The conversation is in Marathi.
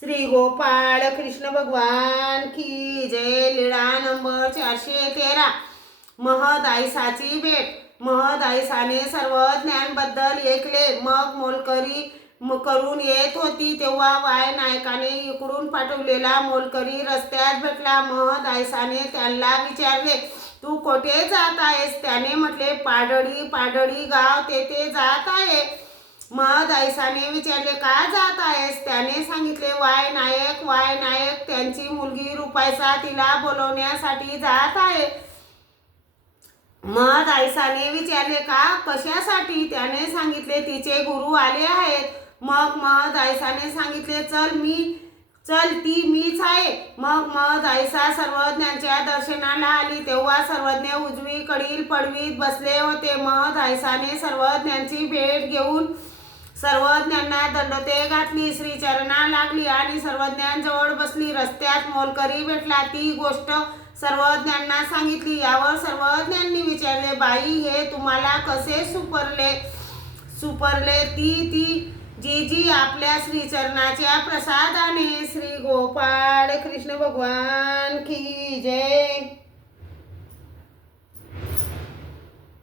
श्री गोपाळ कृष्ण भगवान की जय लीळा नंबर चारशे तेरा. महद भेट. महद सर्व ज्ञानबद्दल ऐकले. मग मोलकरी म- करून येत होती. तेव्हा वाय नायकाने इकडून पाठवलेला मोलकरी रस्त्यात भेटला. महदायसाने त्यांना विचारले तू कोठे जात आहेस? त्याने म्हटले पाडळी पाडळी गाव तेथे जात आहे. मग ऐसाने विचारले का जात आहेस? त्याने सांगितले वाय नायक वाय नायक त्यांची मुलगी रुपायसा तिला बोलवण्यासाठी जात आहे. मग आयसाने विचारले का? कशासाठी? त्याने सांगितले तिचे गुरु आले आहेत. मग मग आयसाने सांगितले चल मी चल ती मीच आहे. मग मग आयसा सर्वज्ञांच्या दर्शनाला आली. तेव्हा सर्वज्ञ उजवीकडील पडवीत बसले होते. मग आयसाने सर्वज्ञांची भेट घेऊन सर्वज्ञांना दंडोते घातली श्रीचरणा लागली आणि सर्वज्ञांजवळ बसली. रस्त्यात मोलकरी भेटला ती गोष्ट सर्वज्ञांना सांगितली. यावर सर्वज्ञांनी विचारले बाई हे तुम्हाला कसे सुपरले? सुपरले ती ती जी जी आपल्या श्रीचरणाच्या प्रसादाने. श्री गोपाळ कृष्ण भगवान की जय.